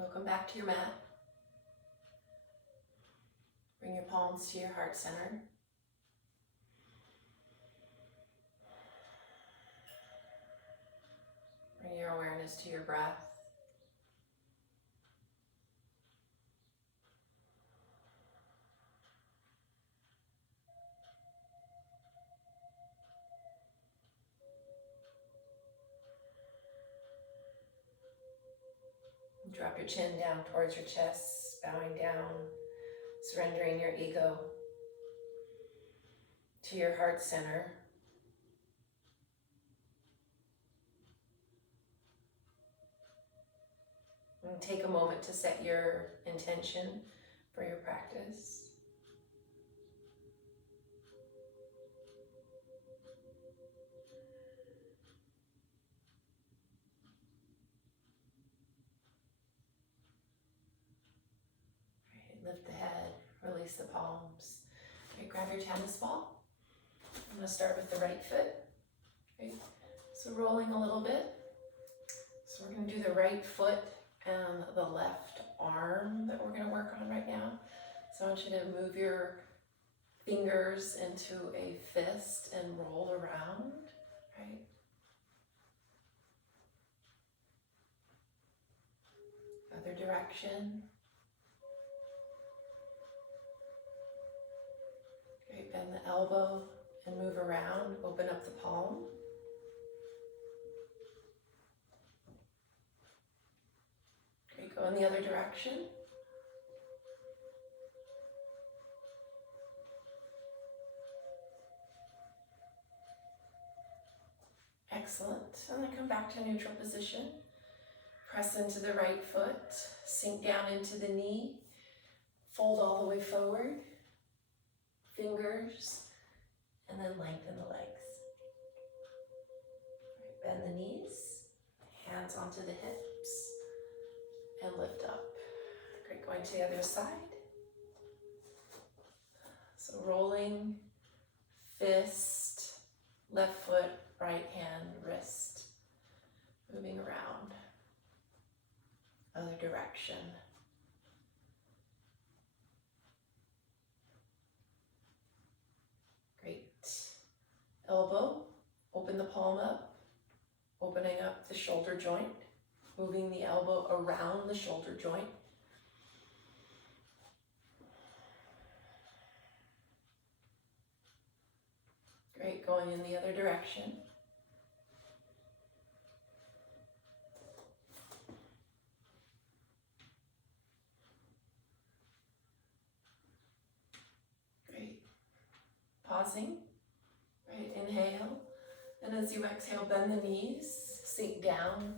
Welcome back to your mat. Bring your palms to your heart center. Bring your awareness to your breath. Drop your chin down towards your chest, bowing down, surrendering your ego to your heart center. And take a moment to set your intention for your practice. Lift the head, release the palms. Okay, grab your tennis ball. I'm going to start with the right foot. Okay, so rolling a little bit. So we're going to do the right foot and the left arm that we're going to work on right now. So I want you to move your fingers into a fist and roll around, right? Other direction. Great, bend the elbow and move around, open up the palm. Great, go in the other direction. Excellent, and then come back to neutral position. Press into the right foot, sink down into the knee, fold all the way forward. Fingers, and then lengthen the legs. Right, bend the knees, hands onto the hips, and lift up. Great, going to the other side. So rolling, fist, left foot, right hand, wrist, moving around. Other direction. Elbow, open the palm up, opening up the shoulder joint, moving the elbow around the shoulder joint. Great, going in the other direction. Great, pausing. Right, inhale, and as you exhale, bend the knees, sink down,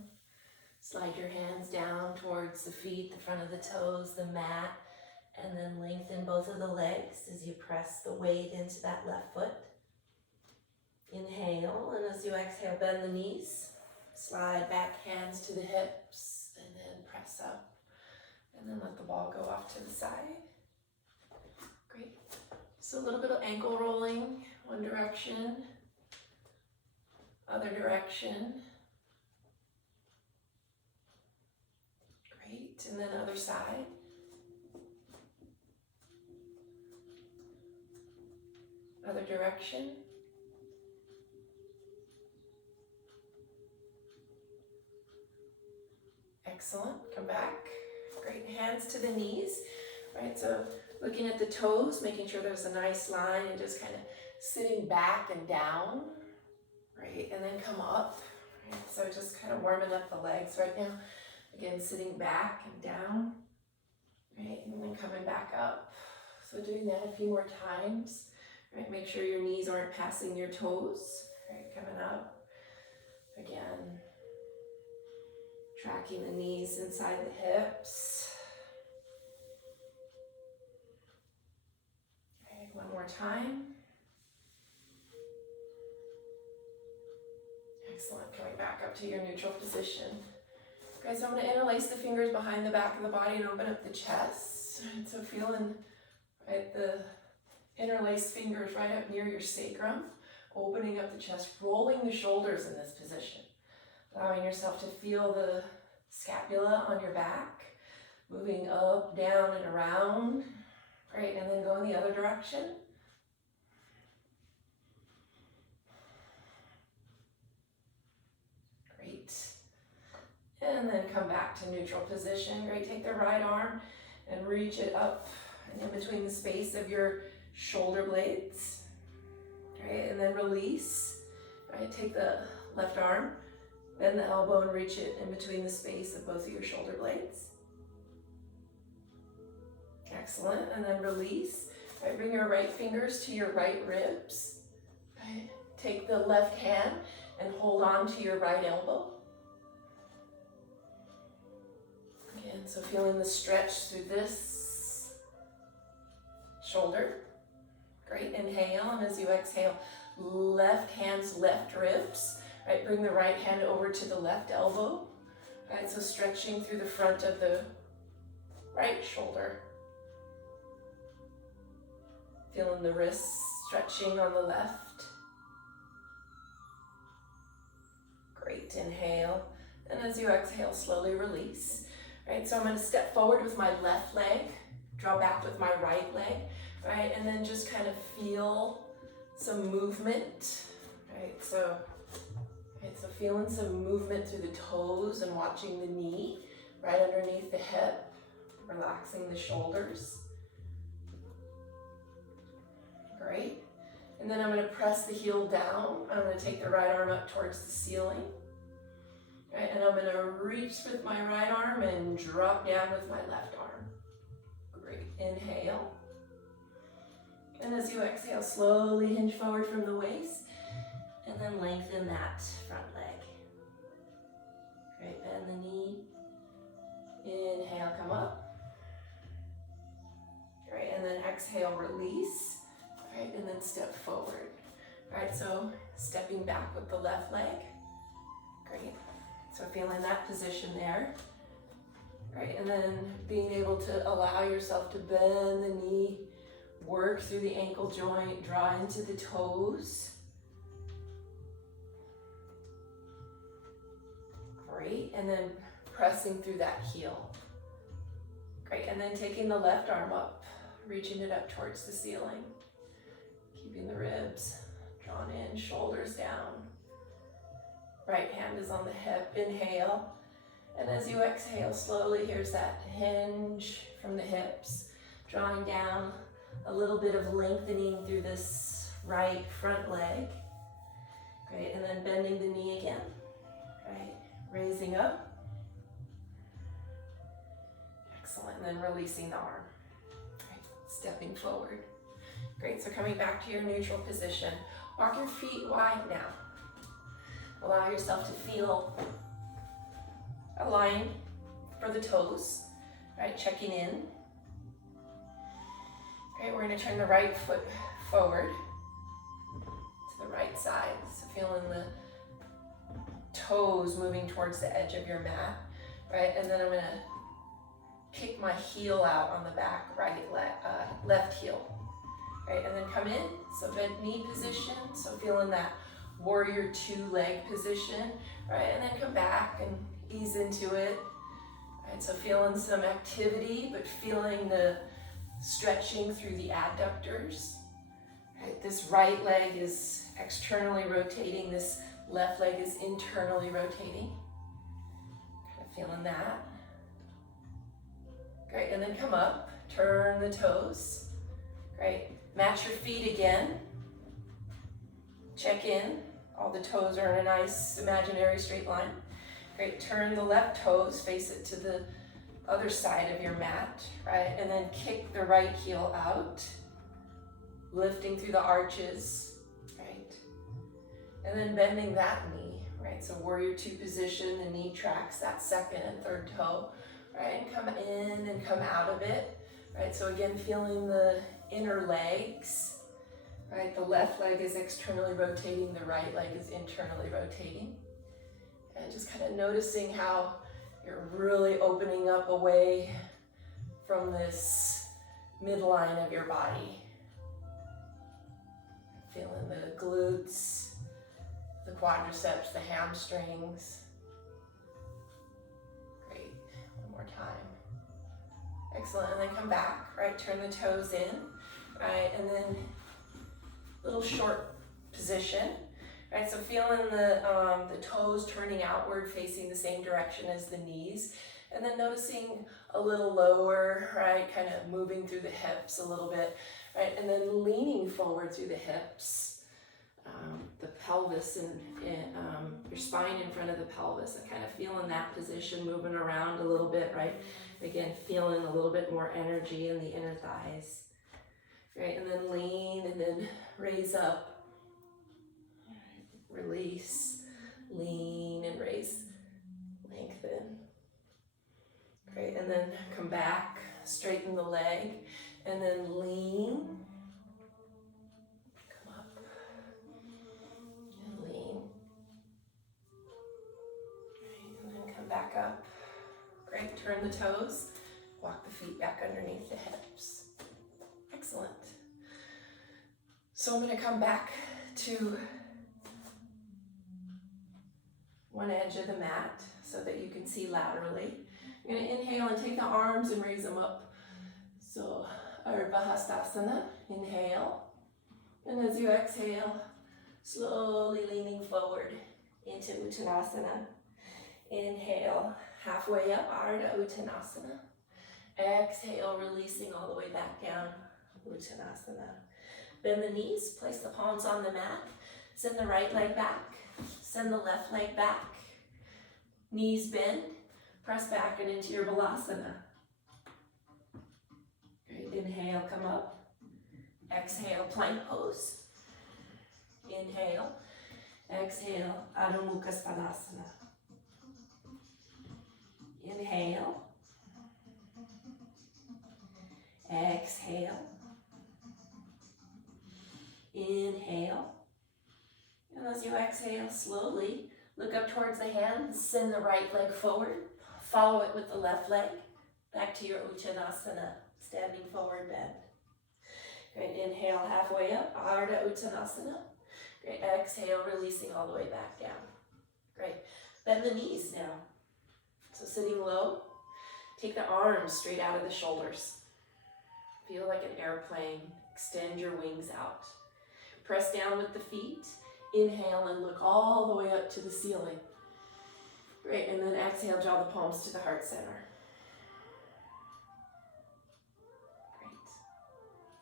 slide your hands down towards the feet, the front of the toes, the mat, and then lengthen both of the legs as you press the weight into that left foot. Inhale, and as you exhale, bend the knees, slide back hands to the hips, and then press up, and then let the ball go off to the side. Great. So a little bit of ankle rolling, one direction, other direction. Great, and then other side. Other direction. Excellent, come back. Great, hands to the knees, right? So looking at the toes, making sure there's a nice line and just kind of sitting back and down, right? And then come up, right? So just kind of warming up the legs right now. Again, sitting back and down, right? And then coming back up. So doing that a few more times, right? Make sure your knees aren't passing your toes, right? Coming up. Again, tracking the knees inside the hips. Okay, one more time. Excellent, coming back up to your neutral position. Okay, so I'm going to interlace the fingers behind the back of the body and open up the chest. Right, so feeling right, the interlaced fingers right up near your sacrum, opening up the chest, rolling the shoulders in this position. Allowing yourself to feel the scapula on your back, moving up, down, and around. Great, and then go in the other direction. Great. And then come back to neutral position. Great, take the right arm and reach it up and in between the space of your shoulder blades. Great, and then release. Right, take the left arm, bend the elbow and reach it in between the space of both of your shoulder blades. Excellent, and then release. Right, bring your right fingers to your right ribs. Right, take the left hand and hold on to your right elbow. Again, so feeling the stretch through this shoulder. Great, inhale, and as you exhale, left hand's left ribs. Right, bring the right hand over to the left elbow. Right, so stretching through the front of the right shoulder. Feeling the wrists stretching on the left. Great, inhale. And as you exhale, slowly release. Right, so I'm going to step forward with my left leg, draw back with my right leg, right, and then just kind of feel some movement, right, so feeling some movement through the toes and watching the knee right underneath the hip, relaxing the shoulders. Great. And then I'm going to press the heel down. I'm going to take the right arm up towards the ceiling. Right, and I'm going to reach with my right arm and drop down with my left arm. Great. Inhale. And as you exhale, slowly hinge forward from the waist. And then lengthen that front leg. Great. Bend the knee. Inhale, come up. Great. And then exhale, release. Right, and then step forward. All right, so stepping back with the left leg. Great. So feeling that position there. Right, and then being able to allow yourself to bend the knee, work through the ankle joint, draw into the toes. Great, and then pressing through that heel. Great, and then taking the left arm up, reaching it up towards the ceiling. Keeping the ribs drawn in, shoulders down. Right hand is on the hip, inhale. And as you exhale, slowly, here's that hinge from the hips, drawing down, a little bit of lengthening through this right front leg. Great, and then bending the knee again. Right, raising up. Excellent, and then releasing the arm. Right, stepping forward. Great, so coming back to your neutral position. Walk your feet wide now. Allow yourself to feel a line for the toes, right, checking in. Okay, we're gonna turn the right foot forward to the right side. So feeling the toes moving towards the edge of your mat, right? And then I'm gonna kick my heel out on the back left heel. Right, and then come in, so bent knee position, so feeling that warrior two leg position, right, and then come back and ease into it, right, so feeling some activity, but feeling the stretching through the adductors, right, this right leg is externally rotating, this left leg is internally rotating, kind of feeling that, great, and then come up, turn the toes, great. Match your feet again. Check in. All the toes are in a nice imaginary straight line. Great, turn the left toes, face it to the other side of your mat, right? And then kick the right heel out, lifting through the arches, right? And then bending that knee, right? So warrior two position, the knee tracks that second and third toe, right? And come in and come out of it, right? So again, feeling the inner legs, right? The left leg is externally rotating, the right leg is internally rotating. And just kind of noticing how you're really opening up away from this midline of your body. Feeling the glutes, the quadriceps, the hamstrings. Great, one more time. Excellent, and then come back, right? Turn the toes in, right? And then little short position, right? So feeling the toes turning outward, facing the same direction as the knees. And then noticing a little lower, right? Kind of moving through the hips a little bit, right? And then leaning forward through the hips. The pelvis and your spine in front of the pelvis, and kind of feeling that position moving around a little bit, right? Again, feeling a little bit more energy in the inner thighs, right? And then lean and then raise up, release, lean and raise, lengthen. Great, and then come back, straighten the leg, and then lean. Back up. Great, turn the toes, walk the feet back underneath the hips. Excellent. So I'm going to come back to one edge of the mat so that you can see laterally. I'm going to inhale and take the arms and raise them up. So Ardha Hastasana, inhale. And as you exhale, slowly leaning forward into Uttanasana. Inhale, halfway up, Ardha Uttanasana. Exhale, releasing all the way back down, Uttanasana. Bend the knees, place the palms on the mat. Send the right leg back, send the left leg back. Knees bend, press back and into your Balasana. Great, inhale, come up. Exhale, plank pose. Inhale, exhale, Adho Mukha Svanasana. Inhale, exhale, inhale, and as you exhale slowly, look up towards the hands, send the right leg forward, follow it with the left leg, back to your Uttanasana, standing forward bend. Great, inhale halfway up, Ardha Uttanasana. Great, exhale, releasing all the way back down. Great, bend the knees now. So sitting low, take the arms straight out of the shoulders. Feel like an airplane, extend your wings out. Press down with the feet, inhale and look all the way up to the ceiling. Great, and then exhale, draw the palms to the heart center.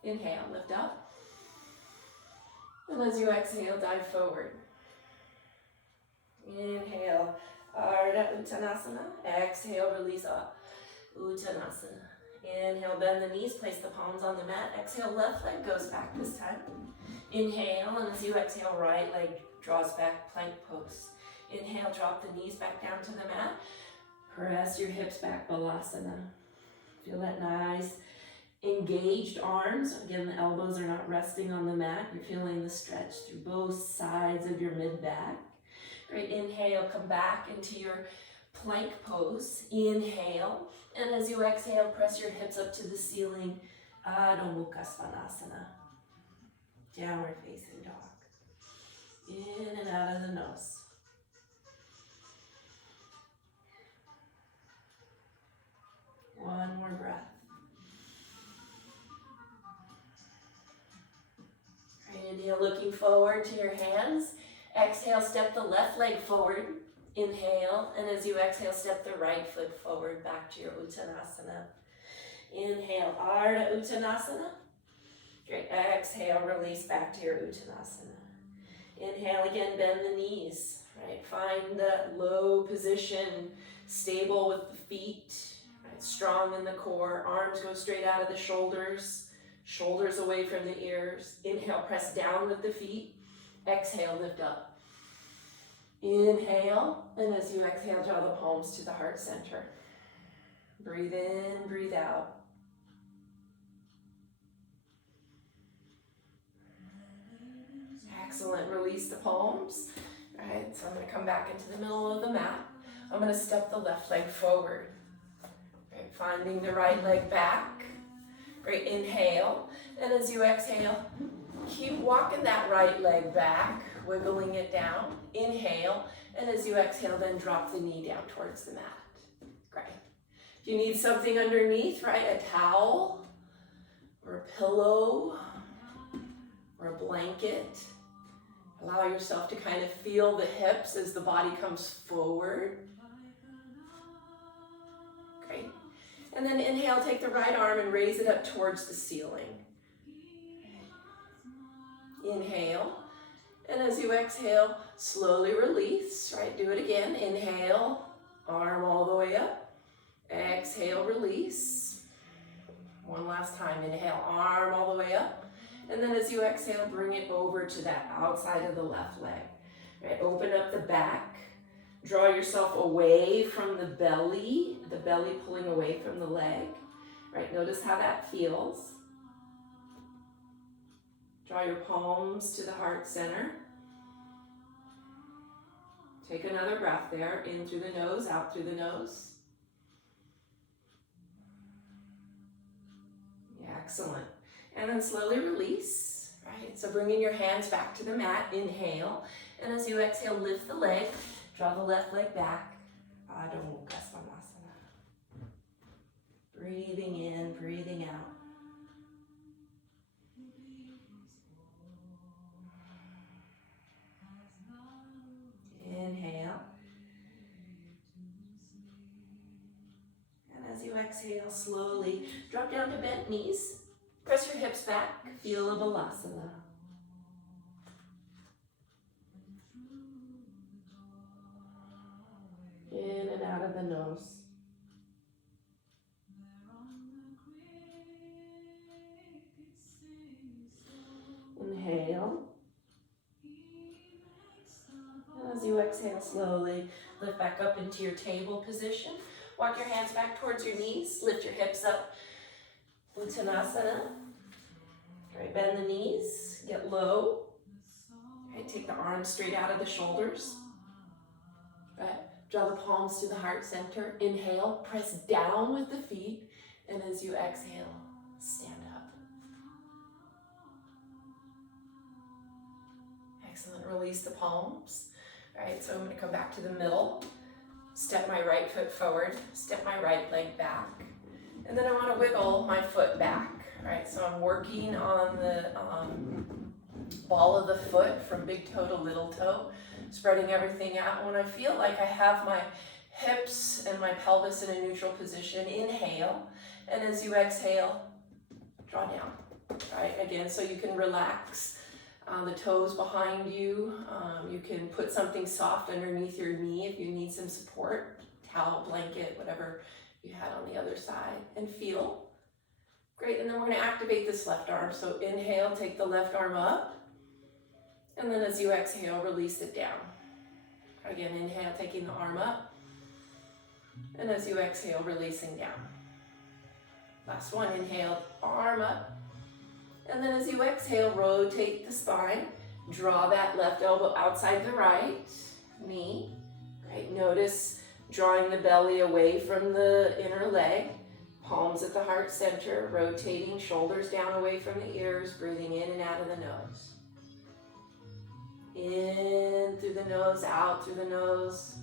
Great. Inhale, lift up. And as you exhale, dive forward. Inhale, Ardha Uttanasana. Exhale, release up, Uttanasana. Inhale, bend the knees, place the palms on the mat. Exhale, left leg goes back this time. Inhale, and as you exhale, right leg draws back, plank pose. Inhale, drop the knees back down to the mat. Press your hips back, Balasana. Feel that nice engaged arms. Again, the elbows are not resting on the mat. You're feeling the stretch through both sides of your mid-back. Great, inhale, come back into your plank pose. Inhale, and as you exhale, press your hips up to the ceiling. Adho Mukha Svanasana. Downward facing dog. In and out of the nose. One more breath. Great, inhale, looking forward to your hands. Exhale, step the left leg forward. Inhale, and as you exhale, step the right foot forward back to your Uttanasana. Inhale, Ardha Uttanasana. Great, exhale, release back to your Uttanasana. Inhale again, bend the knees, right? Find the low position, stable with the feet, right? Strong in the core. Arms go straight out of the shoulders, shoulders away from the ears. Inhale, press down with the feet. Exhale, lift up. Inhale, and as you exhale, draw the palms to the heart center. Breathe in, breathe out. Excellent, release the palms. All right, so I'm gonna come back into the middle of the mat. I'm gonna step the left leg forward. Right, finding the right leg back. Great, inhale, and as you exhale, keep walking that right leg back, wiggling it down. Inhale, and as you exhale, then drop the knee down towards the mat. Great. If you need something underneath, right, a towel or a pillow or a blanket, allow yourself to kind of feel the hips as the body comes forward. Great. And then inhale, take the right arm and raise it up towards the ceiling. Inhale. And as you exhale, slowly release, right? Do it again. Inhale, arm all the way up. Exhale, release. One last time. Inhale, arm all the way up. And then as you exhale, bring it over to that outside of the left leg. Right? Open up the back. Draw yourself away from the belly pulling away from the leg. Right? Notice how that feels. Draw your palms to the heart center. Take another breath there, in through the nose, out through the nose. Yeah, excellent. And then slowly release, right? So bringing your hands back to the mat, inhale. And as you exhale, lift the leg, draw the left leg back. Adho Mukha Svanasana. Breathing in, breathing out. Inhale. And as you exhale, slowly drop down to bent knees. Press your hips back. Feel a Balasana. In and out of the nose. Inhale. As you exhale slowly, lift back up into your table position. Walk your hands back towards your knees. Lift your hips up. Uttanasana. Right, bend the knees. Get low. Right, take the arms straight out of the shoulders. Right, draw the palms to the heart center. Inhale, press down with the feet. And as you exhale, stand up. Excellent. Release the palms. All right, so I'm going to come back to the middle, step my right foot forward, step my right leg back, and then I want to wiggle my foot back. All right, so I'm working on the ball of the foot from big toe to little toe, spreading everything out. When I feel like I have my hips and my pelvis in a neutral position, inhale, and as you exhale, draw down. All right, again, so you can relax the toes behind you. You can put something soft underneath your knee if you need some support, towel, blanket, whatever you had on the other side, and feel. Great, and then we're going to activate this left arm. So inhale, take the left arm up, and then as you exhale, release it down. Again, inhale, taking the arm up, and as you exhale, releasing down. Last one, inhale, arm up. And then as you exhale, rotate the spine. Draw that left elbow outside the right knee. Right? Notice drawing the belly away from the inner leg. Palms at the heart center. Rotating, shoulders down away from the ears. Breathing in and out of the nose. In through the nose, out through the nose.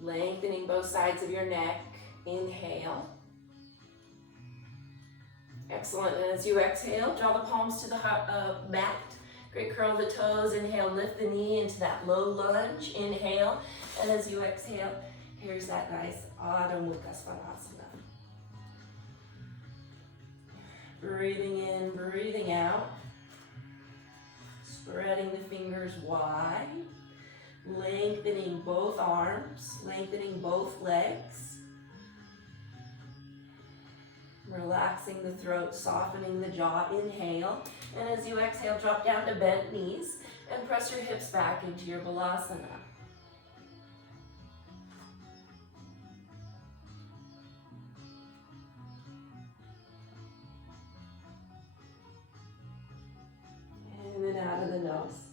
Lengthening both sides of your neck. Inhale. Excellent, and as you exhale, draw the palms to the mat. Great, curl the toes, inhale, lift the knee into that low lunge, inhale. And as you exhale, here's that nice Adho Mukha Svanasana. Breathing in, breathing out. Spreading the fingers wide. Lengthening both arms, lengthening both legs. Relaxing the throat, softening the jaw, inhale. And as you exhale, drop down to bent knees and press your hips back into your Balasana. In and out of the nose.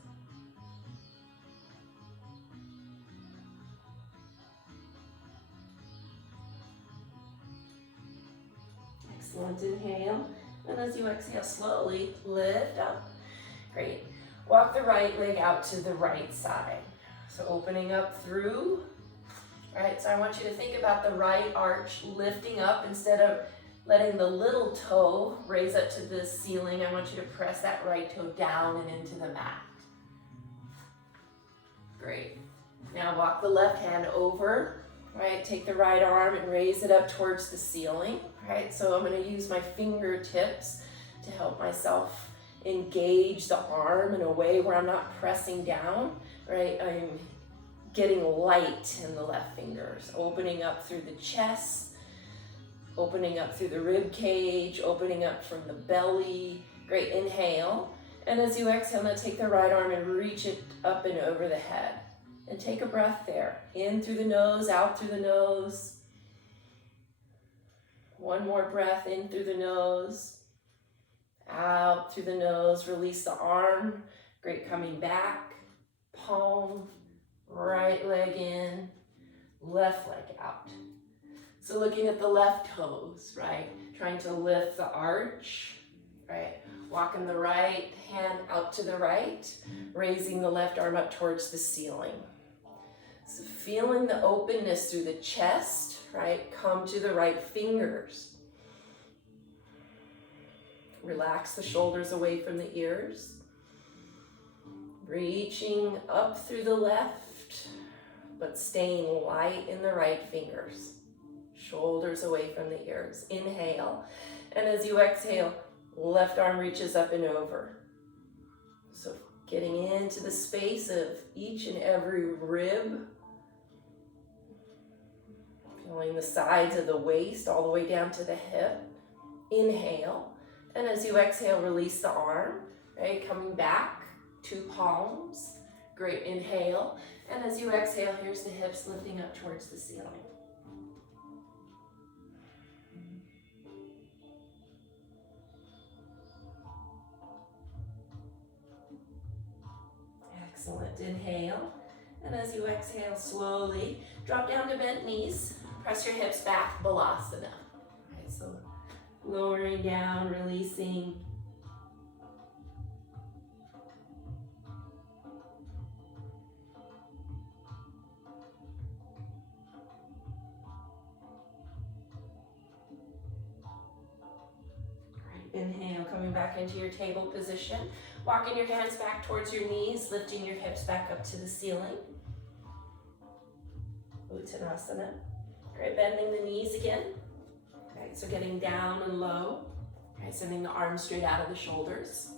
Excellent, inhale, and as you exhale, slowly lift up. Great. Walk the right leg out to the right side. So opening up through All right, so I want you to think about the right arch lifting up instead of letting the little toe raise up to the ceiling. I want you to press that right toe down and into the mat. Great. Now walk the left hand over, right? Take the right arm and raise it up towards the ceiling, right? So I'm going to use my fingertips to help myself engage the arm in a way where I'm not pressing down, right? I'm getting light in the left fingers, opening up through the chest, opening up through the rib cage, opening up from the belly. Great, inhale. And as you exhale, now take the right arm and reach it up and over the head. And take a breath there. In through the nose, out through the nose. One more breath, in through the nose, out through the nose. Release the arm. Great, coming back. Palm, right leg in, left leg out. So looking at the left toes, right? Trying to lift the arch, right? Walking the right hand out to the right, raising the left arm up towards the ceiling. So feeling the openness through the chest, right? Come to the right fingers. Relax the shoulders away from the ears. Reaching up through the left, but staying light in the right fingers. Shoulders away from the ears. Inhale. And as you exhale, left arm reaches up and over. So getting into the space of each and every rib. Feeling the sides of the waist all the way down to the hip. Inhale. And as you exhale, release the arm, right? Coming back, 2 palms. Great, inhale. And as you exhale, here's the hips lifting up towards the ceiling. Excellent, inhale. And as you exhale, slowly drop down to bent knees. Press your hips back, Balasana. Right, so lowering down, releasing. Great, inhale, coming back into your table position. Walking your hands back towards your knees, lifting your hips back up to the ceiling. Uttanasana. Great, bending the knees again. Okay, so getting down and low. Okay, sending the arms straight out of the shoulders.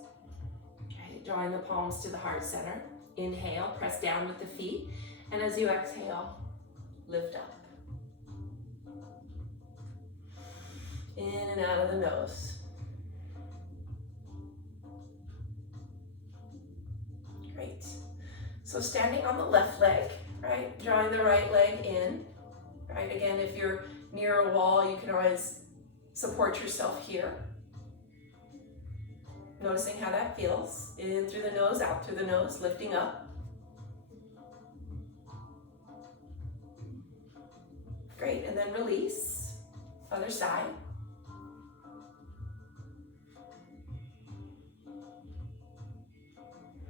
Okay, drawing the palms to the heart center. Inhale, press down with the feet. And as you exhale, lift up. In and out of the nose. Great. So standing on the left leg, right? Drawing the right leg in. Right, again, if you're near a wall, you can always support yourself here. Noticing how that feels. In through the nose, out through the nose, lifting up. Great, and then release. Other side.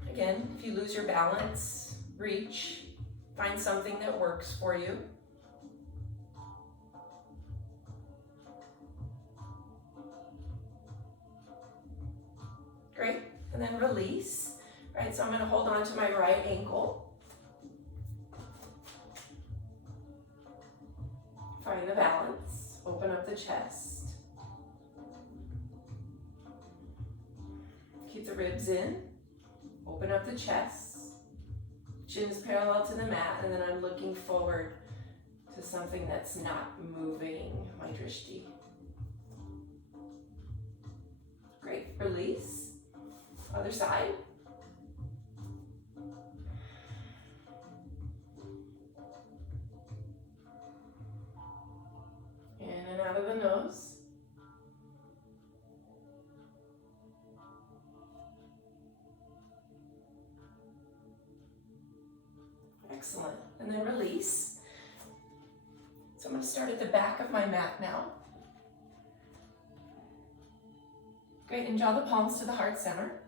Again, if you lose your balance, reach. Find something that works for you. Great, and then release. Right, so I'm gonna hold on to my right ankle. Find the balance, open up the chest. Keep the ribs in, open up the chest. Chin's parallel to the mat, and then I'm looking forward to something that's not moving, my drishti. Great, release. Other side. In and out of the nose. Excellent. And then release. So I'm going to start at the back of my mat now. Great, and draw the palms to the heart center.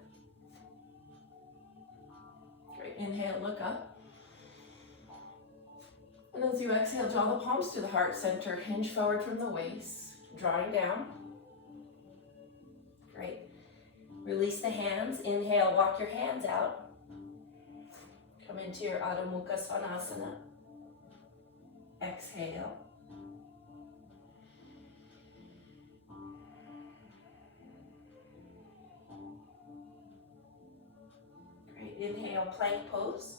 Great, inhale, look up. And as you exhale, draw the palms to the heart center, hinge forward from the waist, drawing down. Great. Release the hands. Inhale, walk your hands out. Come into your Adho Mukha Svanasana. Exhale. Great. Inhale, plank pose.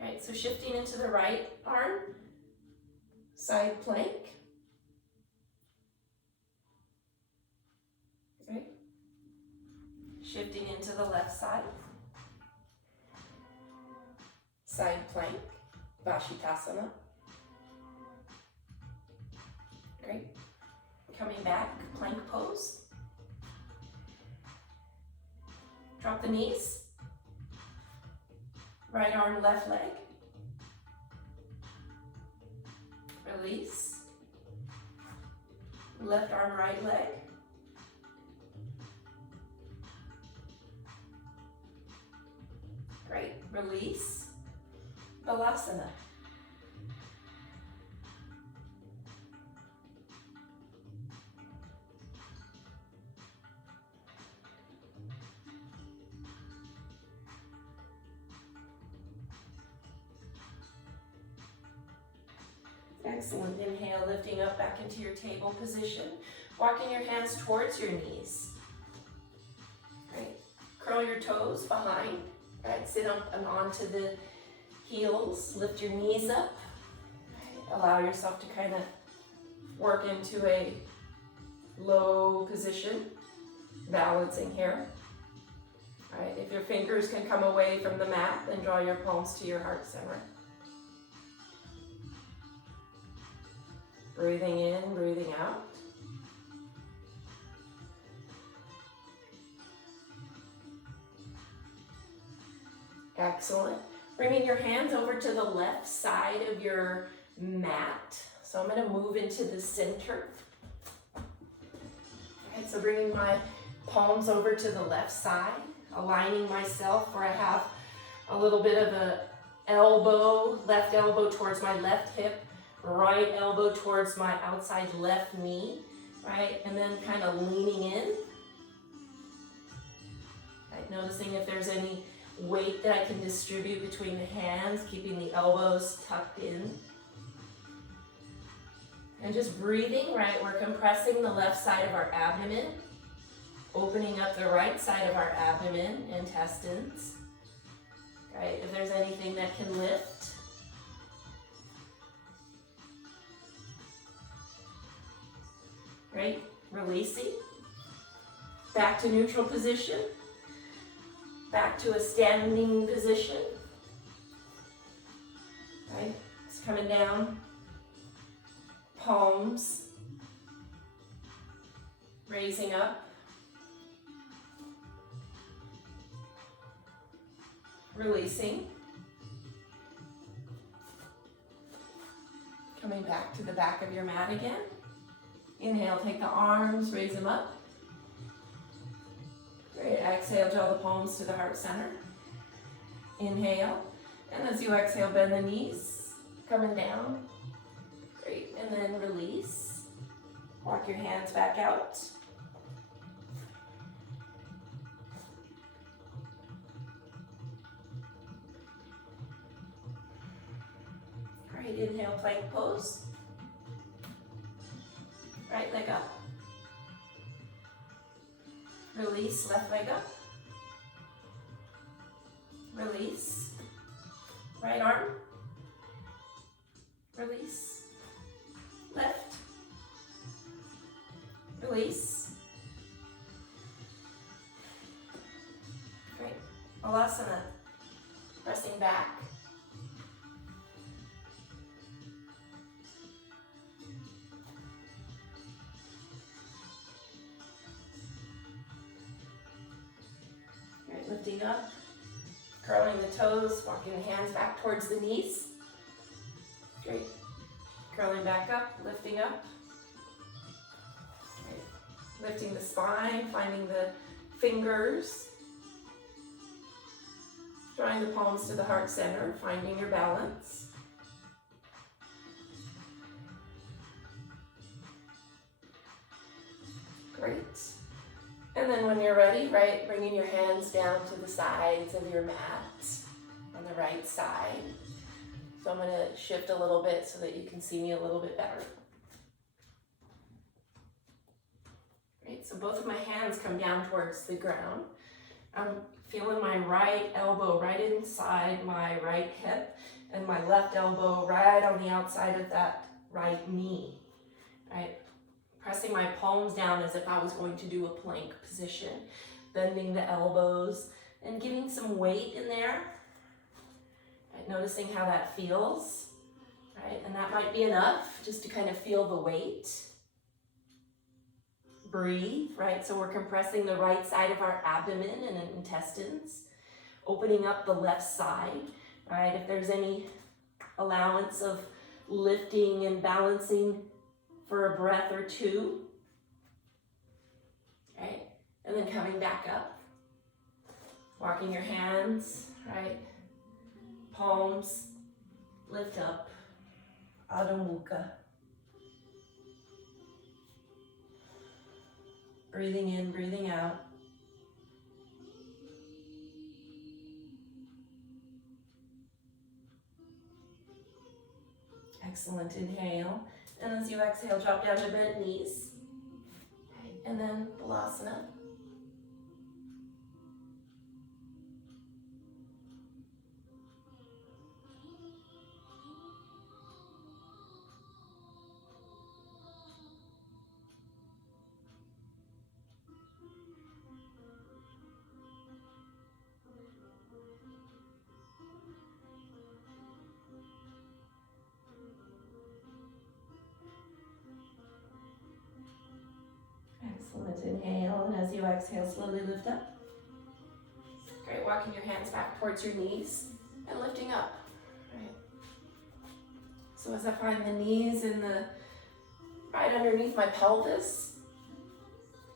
Alright, so shifting into the right arm, side plank. Okay. Shifting into the left side, side plank, Vashitasana. Great. Coming back, plank pose. Drop the knees. Right arm, left leg. Release. Left arm, right leg. Great. Release. Balasana. Excellent. Inhale, lifting up back into your table position. Walking your hands towards your knees. Great. Curl your toes behind. Right. Sit up and onto the heels. Lift your knees up. Right. Allow yourself to kind of work into a low position. Balancing here. All right. If your fingers can come away from the mat, then draw your palms to your heart center. Breathing in, breathing out. Excellent. Bringing your hands over to the left side of your mat. So I'm going to move into the center. Okay, so bringing my palms over to the left side, aligning myself where I have a little bit of a elbow, left elbow towards my left hip, right elbow towards my outside left knee, right? And then kind of leaning in. Right? Noticing if there's any weight that I can distribute between the hands, keeping the elbows tucked in. And just breathing, right? We're compressing the left side of our abdomen, opening up the right side of our abdomen, intestines. Right? If there's anything that can lift. Right? Releasing. Back to neutral position. Back to a standing position. Right? It's coming down. Palms. Raising up. Releasing. Coming back to the back of your mat again. Inhale, take the arms, raise them up. Great, exhale, draw the palms to the heart center. Inhale, and as you exhale, bend the knees, coming down. Great, and then release. Walk your hands back out. Great, inhale, plank pose. Right leg up. Release, left leg up. Release. Right arm. Release. Left. Release. Great. Balasana. Pressing back. Lifting up, curling the toes, walking the hands back towards the knees. Great. Curling back up, lifting up. Great. Lifting the spine, finding the fingers. Drawing the palms to the heart center, finding your balance. Great. And then when you're ready, right, bringing your hands down to the sides of your mat on the right side. So I'm going to shift a little bit so that you can see me a little bit better. Great, so both of my hands come down towards the ground. I'm feeling my right elbow right inside my right hip and my left elbow right on the outside of that right knee, right? Pressing my palms down as if I was going to do a plank position, bending the elbows and giving some weight in there, right? Noticing how that feels, right? And that might be enough just to kind of feel the weight. Breathe, right? So we're compressing the right side of our abdomen and intestines, opening up the left side, right? If there's any allowance of lifting and balancing for a breath or two, right? And then coming back up, walking your hands, right? Palms, lift up, Adho Mukha. Breathing in, breathing out. Excellent, inhale. And as you exhale, drop down to bent knees. And then Balasana. Excellent, inhale, and as you exhale, slowly lift up. Great, walking your hands back towards your knees and lifting up, right? So as I find the knees in the right underneath my pelvis,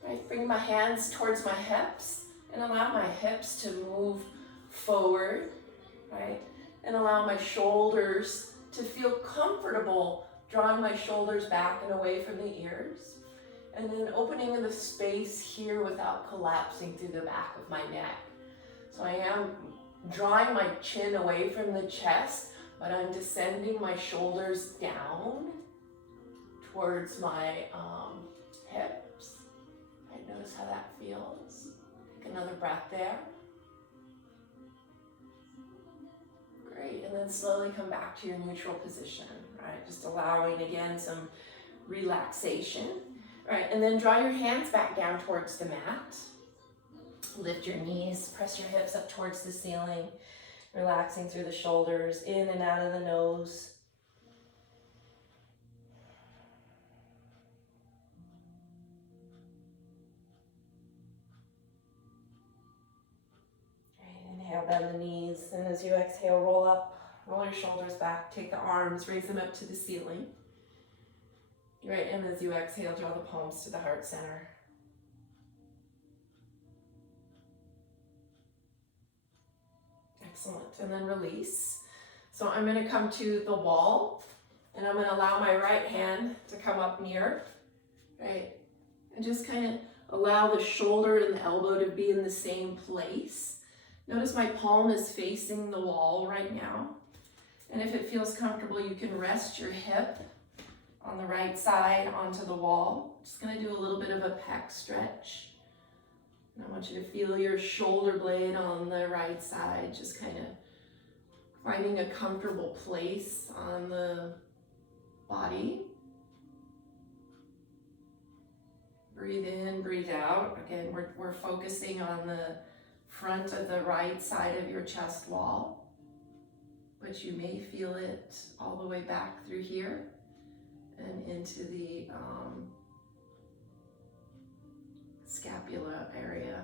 right, bring my hands towards my hips and allow my hips to move forward, right? And allow my shoulders to feel comfortable, drawing my shoulders back and away from the ears. And then opening the space here without collapsing through the back of my neck. So I am drawing my chin away from the chest, but I'm descending my shoulders down towards my hips. Right, notice how that feels. Take another breath there. Great, and then slowly come back to your neutral position, right? Just allowing, again, some relaxation. Right, and then draw your hands back down towards the mat. Lift your knees, press your hips up towards the ceiling, relaxing through the shoulders, in and out of the nose. Right, inhale, bend the knees, and as you exhale, roll up, roll your shoulders back, take the arms, raise them up to the ceiling. Right, and as you exhale, draw the palms to the heart center. Excellent, and then release. So I'm going to come to the wall, and I'm going to allow my right hand to come up near, right? And just kind of allow the shoulder and the elbow to be in the same place. Notice my palm is facing the wall right now. And if it feels comfortable, you can rest your hip on the right side onto the wall. Just gonna do a little bit of a pec stretch. And I want you to feel your shoulder blade on the right side, just kind of finding a comfortable place on the body. Breathe in, breathe out. Again, we're focusing on the front of the right side of your chest wall, but you may feel it all the way back through here and into the scapula area.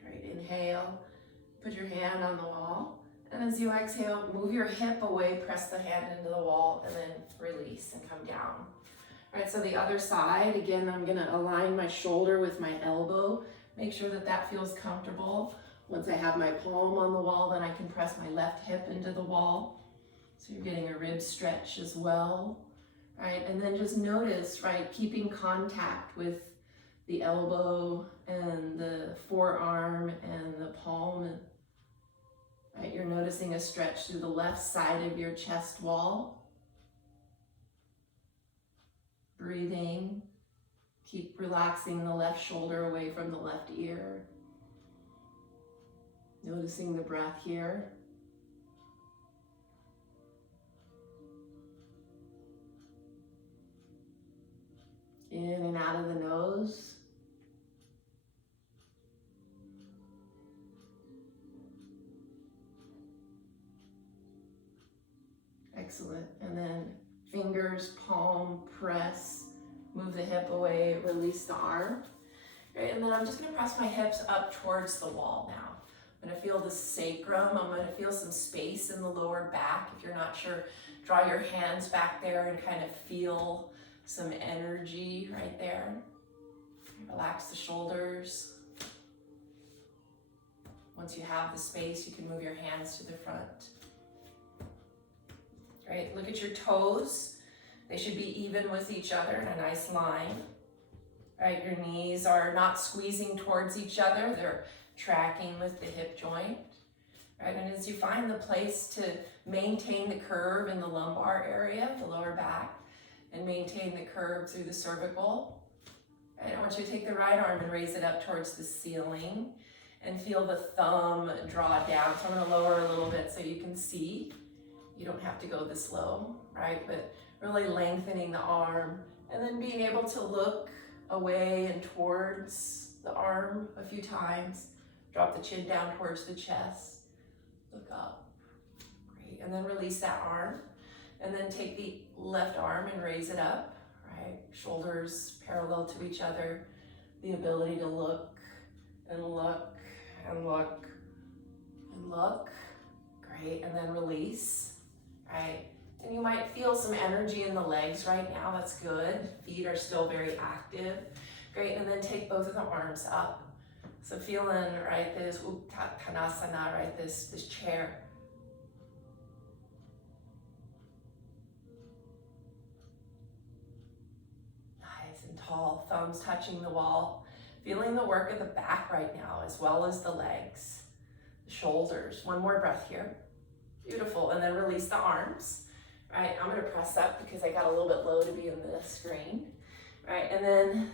Great, inhale, put your hand on the wall, and as you exhale, move your hip away, press the hand into the wall, and then release and come down. All right, so the other side, again, I'm gonna align my shoulder with my elbow. Make sure that that feels comfortable. Once I have my palm on the wall, then I can press my left hip into the wall. So you're getting a rib stretch as well. Right, and then just notice, right, keeping contact with the elbow and the forearm and the palm. Right, you're noticing a stretch through the left side of your chest wall. Breathing. Keep relaxing the left shoulder away from the left ear. Noticing the breath here. In and out of the nose. Excellent. And then fingers, palm, press, move the hip away, release the arm. Great, and then I'm just gonna press my hips up towards the wall now. I'm gonna feel the sacrum. I'm gonna feel some space in the lower back. If you're not sure, draw your hands back there and kind of feel some energy right there. Relax the shoulders. Once you have the space, you can move your hands to the front. Right, look at your toes. They should be even with each other in a nice line. Right, your knees are not squeezing towards each other. They're tracking with the hip joint. Right, and as you find the place to maintain the curve in the lumbar area, the lower back, and maintain the curve through the cervical. Right, I want you to take the right arm and raise it up towards the ceiling and feel the thumb draw down. So I'm gonna lower a little bit so you can see. You don't have to go this low, right? But really lengthening the arm and then being able to look away and towards the arm a few times. Drop the chin down towards the chest. Look up. Great. And then release that arm. And then take the left arm and raise it up, right? Shoulders parallel to each other. The ability to look and look and look and look. Great. And then release. Right, and you might feel some energy in the legs right now. That's good. Feet are still very active. Great, and then take both of the arms up. So feeling, right, this Uttanasana, right, this chair. Nice and tall, thumbs touching the wall. Feeling the work of the back right now, as well as the legs, the shoulders. One more breath here. Beautiful, and then release the arms, right? I'm gonna press up because I got a little bit low to be in the screen, right? And then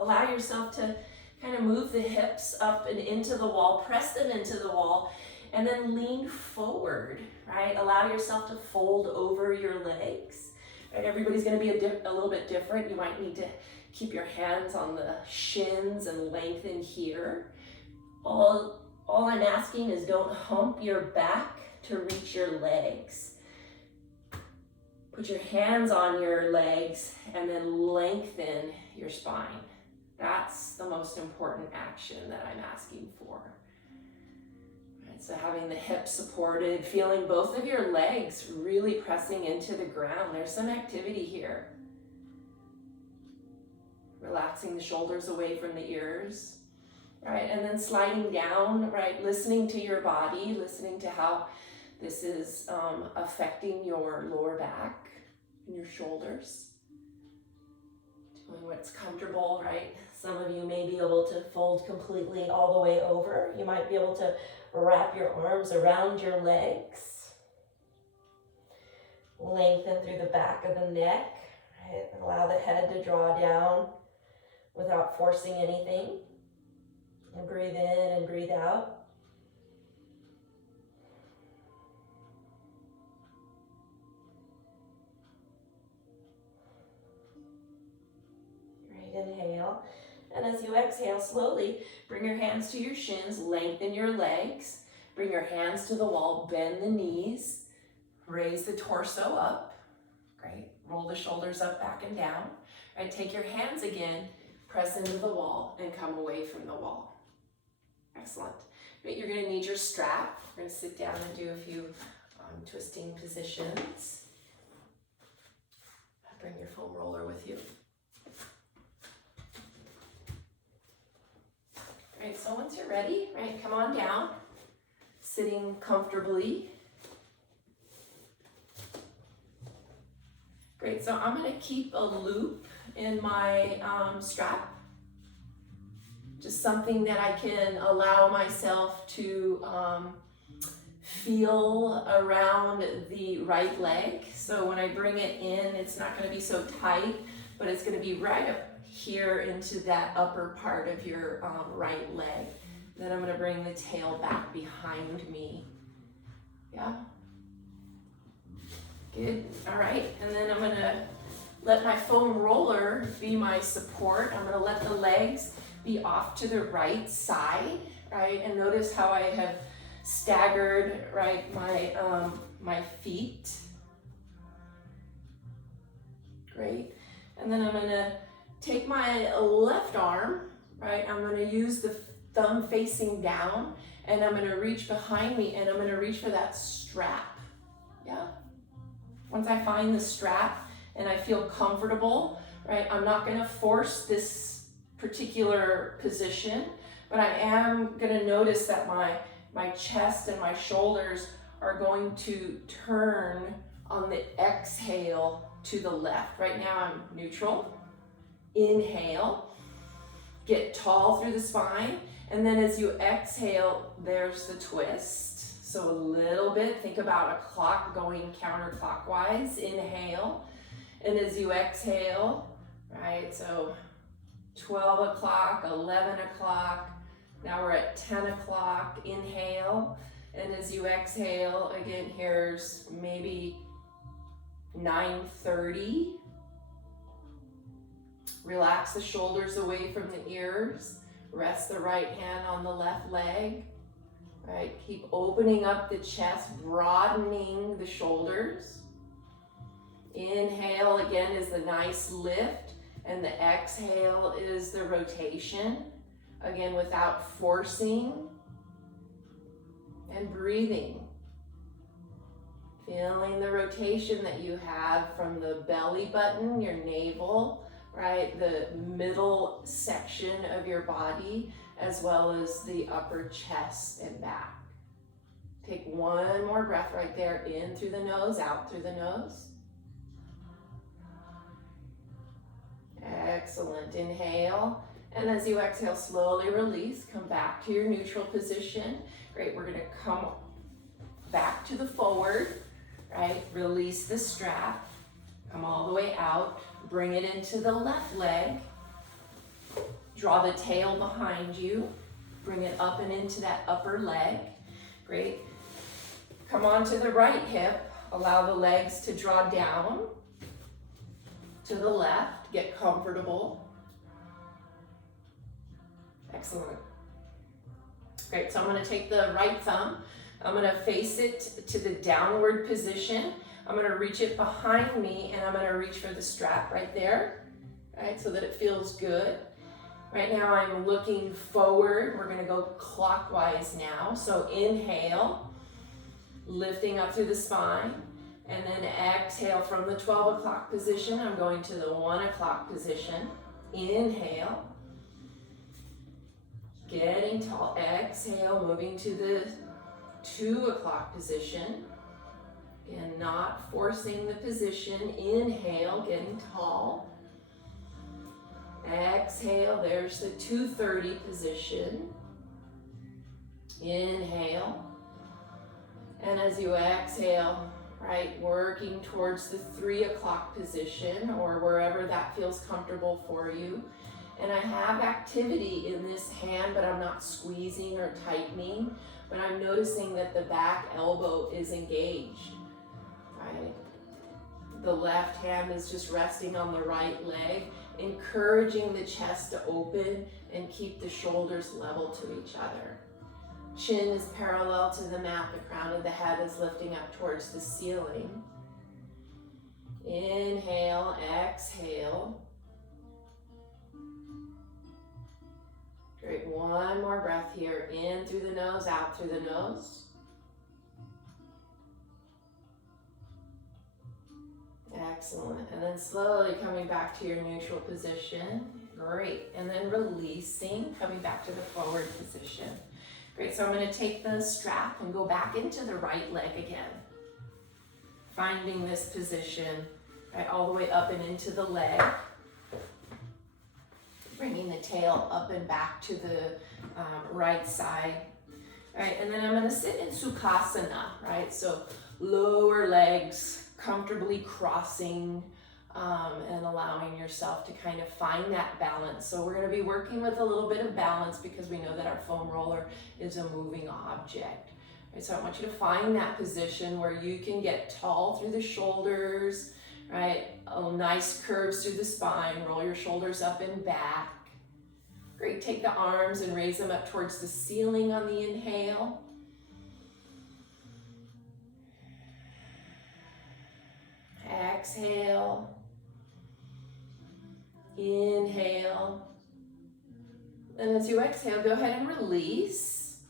allow yourself to kind of move the hips up and into the wall, press them into the wall, and then lean forward, right? Allow yourself to fold over your legs, right? Everybody's gonna be a little bit different. You might need to keep your hands on the shins and lengthen here. All I'm asking is don't hump your back to reach your legs. Put your hands on your legs and then lengthen your spine. That's the most important action that I'm asking for. Right, so having the hips supported, feeling both of your legs really pressing into the ground. There's some activity here. Relaxing the shoulders away from the ears. Right, and then sliding down, right, listening to your body, listening to how this is affecting your lower back and your shoulders. Doing what's comfortable, right? Some of you may be able to fold completely all the way over. You might be able to wrap your arms around your legs. Lengthen through the back of the neck, right? Allow the head to draw down without forcing anything. And breathe in and breathe out. Inhale, and as you exhale slowly, bring your hands to your shins, lengthen your legs, bring your hands to the wall, bend the knees, raise the torso up, great, roll the shoulders up, back and down, right, take your hands again, press into the wall and come away from the wall. Excellent. Great, you're gonna need your strap. We're gonna sit down and do a few twisting positions. Bring your foam roller with you. Right, so once you're ready, right, come on down, sitting comfortably. Great, so I'm gonna keep a loop in my strap. Just something that I can allow myself to feel around the right leg. So when I bring it in, it's not gonna be so tight, but it's gonna be right up here into that upper part of your right leg. Then I'm gonna bring the tail back behind me. Yeah? Good, all right. And then I'm gonna let my foam roller be my support. I'm gonna let the legs be off to the right side, right? And notice how I have staggered, right, my feet. Great. And then I'm gonna take my left arm, right? I'm gonna use the thumb facing down, and I'm gonna reach behind me, and I'm gonna reach for that strap. Yeah? Once I find the strap and I feel comfortable, right, I'm not gonna force this particular position, but I am gonna notice that my chest and my shoulders are going to turn on the exhale to the left. Right now I'm neutral. Inhale, get tall through the spine, and then as you exhale, there's the twist. So a little bit, think about a clock going counterclockwise. Inhale, and as you exhale, right, so 12 o'clock, 11 o'clock, now we're at 10 o'clock, inhale, and as you exhale, again, here's maybe 9:30. Relax the shoulders away from the ears. Rest the right hand on the left leg. Right, keep opening up the chest, broadening the shoulders. Inhale again is the nice lift, and the exhale is the rotation. Again, without forcing, and breathing. Feeling the rotation that you have from the belly button, your navel, right, the middle section of your body, as well as the upper chest and back. Take one more breath right there, in through the nose, out through the nose. Excellent, inhale, and as you exhale, slowly release, come back to your neutral position. Great, we're gonna come back to the forward, right, release the strap, come all the way out, bring it into the left leg, draw the tail behind you, bring it up and into that upper leg. Great. Come on to the right hip, allow the legs to draw down to the left, get comfortable. Excellent. Great, so I'm gonna take the right thumb, I'm gonna face it to the downward position. I'm gonna reach it behind me, and I'm gonna reach for the strap right there, right, so that it feels good. Right now I'm looking forward. We're gonna go clockwise now. So inhale, lifting up through the spine, and then exhale from the 12 o'clock position. I'm going to the 1 o'clock position. Inhale, getting tall. Exhale, moving to the 2 o'clock position. Again, not forcing the position. Inhale, getting tall. Exhale, there's the 2:30 position. Inhale. And as you exhale, right, working towards the 3 o'clock position, or wherever that feels comfortable for you. And I have activity in this hand, but I'm not squeezing or tightening, but I'm noticing that the back elbow is engaged, right? The left hand is just resting on the right leg, encouraging the chest to open and keep the shoulders level to each other. Chin is parallel to the mat, the crown of the head is lifting up towards the ceiling. Inhale, exhale. Great, one more breath here, in through the nose, out through the nose. Excellent. And then slowly coming back to your neutral position. Great. And then releasing, coming back to the forward position. Great. So I'm going to take the strap and go back into the right leg again. Finding this position, right, all the way up and into the leg. Bringing the tail up and back to the right side. Right, and then I'm going to sit in Sukhasana, right? So lower legs comfortably crossing and allowing yourself to kind of find that balance. So we're going to be working with a little bit of balance because we know that our foam roller is a moving object. Right, so I want you to find that position where you can get tall through the shoulders, right? Nice curves through the spine, roll your shoulders up and back. Great, take the arms and raise them up towards the ceiling on the inhale. Exhale. Inhale. And as you exhale, go ahead and release.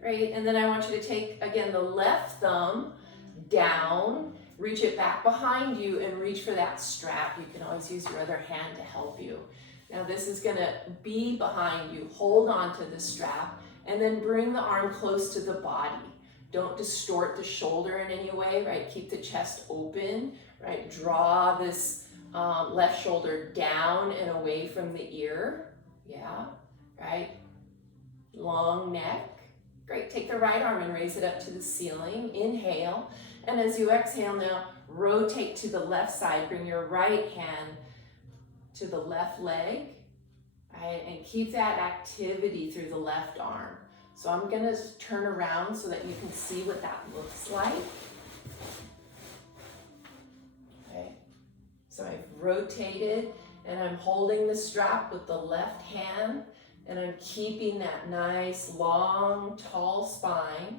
Great, and then I want you to take, again, the left thumb down, reach it back behind you and reach for that strap. You can always use your other hand to help you. Now this is gonna be behind you. Hold on to the strap and then bring the arm close to the body. Don't distort the shoulder in any way, right? Keep the chest open, right? Draw this left shoulder down and away from the ear. Yeah, right? Long neck. Great, take the right arm and raise it up to the ceiling. Inhale, and as you exhale now, rotate to the left side. Bring your right hand to the left leg, right? And keep that activity through the left arm. So I'm gonna turn around so that you can see what that looks like. Okay, so I've rotated and I'm holding the strap with the left hand and I'm keeping that nice, long, tall spine,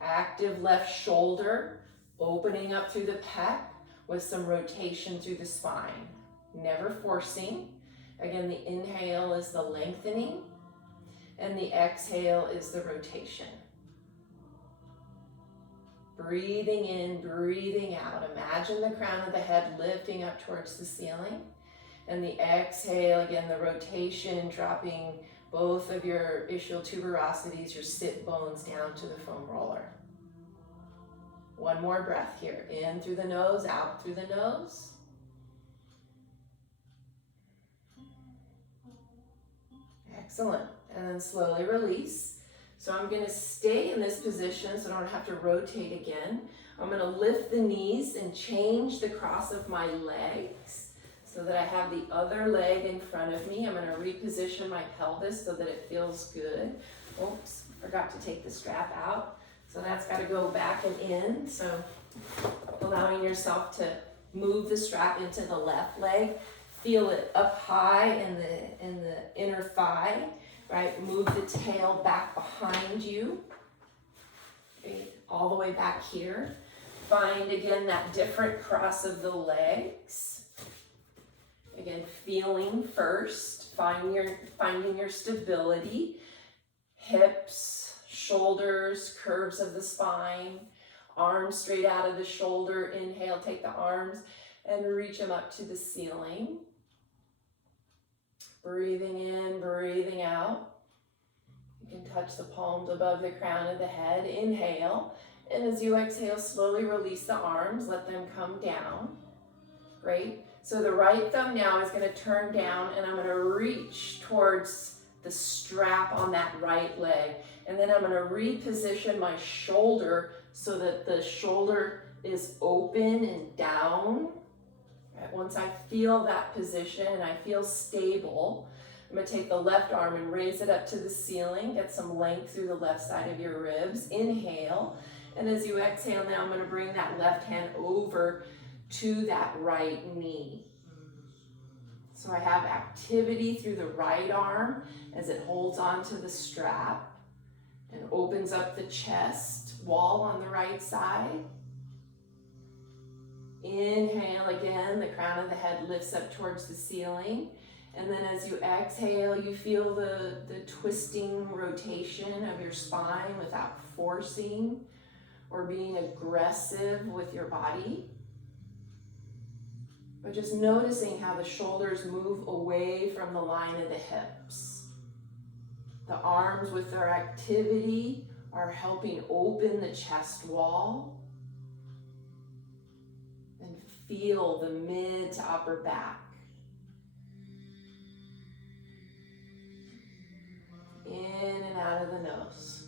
active left shoulder, opening up through the pec with some rotation through the spine. Never forcing. Again, the inhale is the lengthening and the exhale is the rotation. Breathing in, breathing out. Imagine the crown of the head lifting up towards the ceiling. And the exhale, again, the rotation, dropping both of your ischial tuberosities, your sit bones down to the foam roller. One more breath here. In through the nose, out through the nose. Excellent. And then slowly release. So I'm going to stay in this position so I don't have to rotate again. I'm going to lift the knees and change the cross of my legs so that I have the other leg in front of me. I'm going to reposition my pelvis so that it feels good. Oops, forgot to take the strap out. So that's got to go back and in. So allowing yourself to move the strap into the left leg. Feel it up high in the inner thigh, right? Move the tail back behind you, okay? All the way back here. Find again that different cross of the legs. Again, feeling first, finding your stability, hips, shoulders, curves of the spine, arms straight out of the shoulder. Inhale, take the arms and reach them up to the ceiling. Breathing in, breathing out. You can touch the palms above the crown of the head. Inhale. And as you exhale, slowly release the arms. Let them come down. Great. So the right thumb now is going to turn down and I'm going to reach towards the strap on that right leg. And then I'm going to reposition my shoulder so that the shoulder is open and down. Right, once I feel that position and I feel stable, I'm going to take the left arm and raise it up to the ceiling. Get some length through the left side of your ribs. Inhale. And as you exhale now, I'm going to bring that left hand over to that right knee. So I have activity through the right arm as it holds onto the strap and opens up the chest wall on the right side. Inhale again, the crown of the head lifts up towards the ceiling. And then as you exhale, you feel the twisting rotation of your spine without forcing or being aggressive with your body. But just noticing how the shoulders move away from the line of the hips. The arms with their activity are helping open the chest wall. And feel the mid to upper back. In and out of the nose.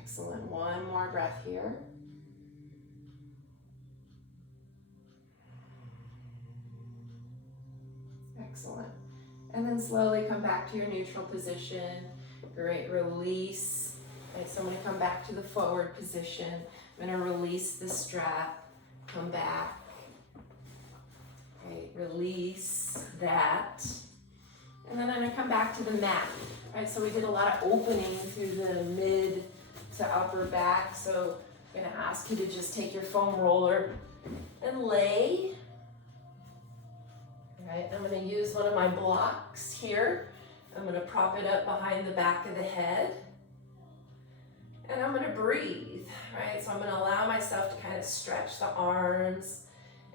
Excellent. One more breath here. Excellent. And then slowly come back to your neutral position. Great. Release. Right, so I'm going to come back to the forward position. I'm going to release the strap. Come back. Right, release that. And then I'm going to come back to the mat. Right, so we did a lot of opening through the mid to upper back. So I'm going to ask you to just take your foam roller and lay. Right, I'm going to use one of my blocks here. I'm going to prop it up behind the back of the head. And I'm going to breathe. Right, so I'm going to allow myself to kind of stretch the arms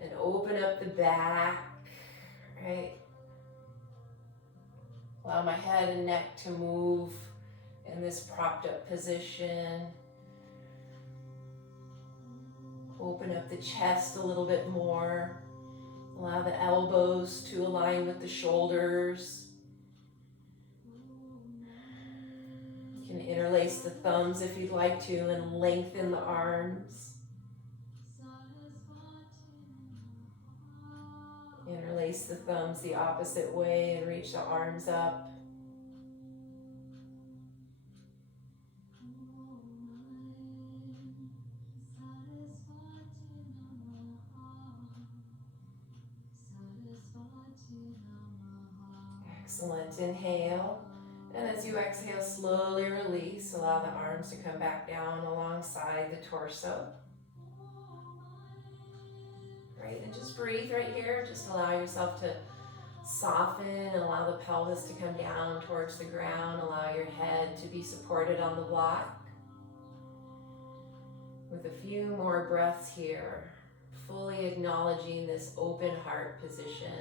and open up the back, right? Allow my head and neck to move in this propped up position. Open up the chest a little bit more. Allow the elbows to align with the shoulders. You can interlace the thumbs if you'd like to and lengthen the arms. Interlace the thumbs the opposite way and reach the arms up. Excellent. Inhale. And as you exhale, slowly release. Allow the arms to come back down alongside the torso. Right, and just breathe right here. Just allow yourself to soften. Allow the pelvis to come down towards the ground. Allow your head to be supported on the block. With a few more breaths here, fully acknowledging this open heart position,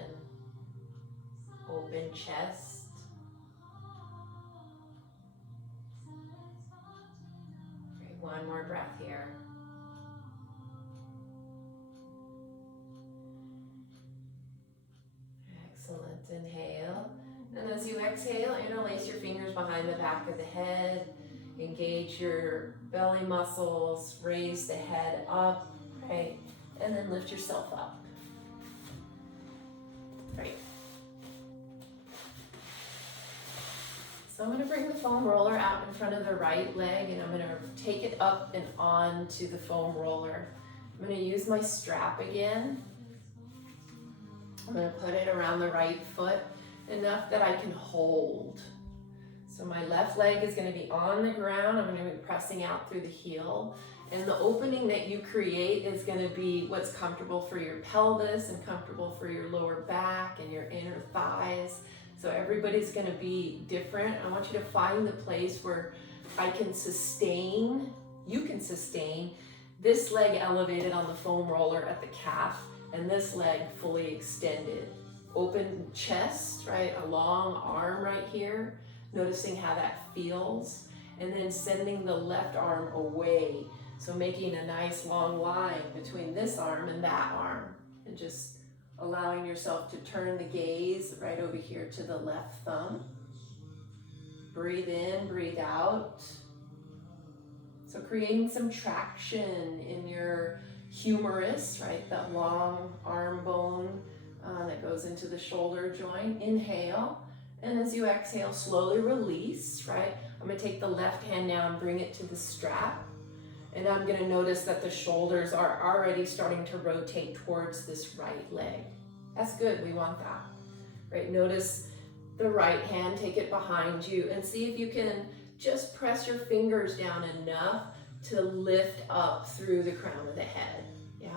open chest. Great, one more breath here. Excellent. Inhale. And as you exhale, interlace your fingers behind the back of the head. Engage your belly muscles. Raise the head up. Right. And then lift yourself up. Right. So I'm going to bring the foam roller out in front of the right leg, and I'm going to take it up and on to the foam roller. I'm going to use my strap again. I'm going to put it around the right foot enough that I can hold. So my left leg is going to be on the ground. I'm going to be pressing out through the heel. And the opening that you create is going to be what's comfortable for your pelvis and comfortable for your lower back and your inner thighs. So everybody's going to be different. I want you to find the place where I can sustain, you can sustain this leg elevated on the foam roller at the calf, and this leg fully extended. Open chest, right? A long arm right here. Noticing how that feels. And then sending the left arm away. So making a nice long line between this arm and that arm. And just allowing yourself to turn the gaze right over here to the left thumb. Breathe in, breathe out. So creating some traction in your humerus, right? That long arm bone that goes into the shoulder joint. Inhale. And as you exhale, slowly release, right? I'm going to take the left hand now and bring it to the strap. And I'm going to notice that the shoulders are already starting to rotate towards this right leg. That's good. We want that. Right? Notice the right hand. Take it behind you and see if you can just press your fingers down enough to lift up through the crown of the head. Yeah,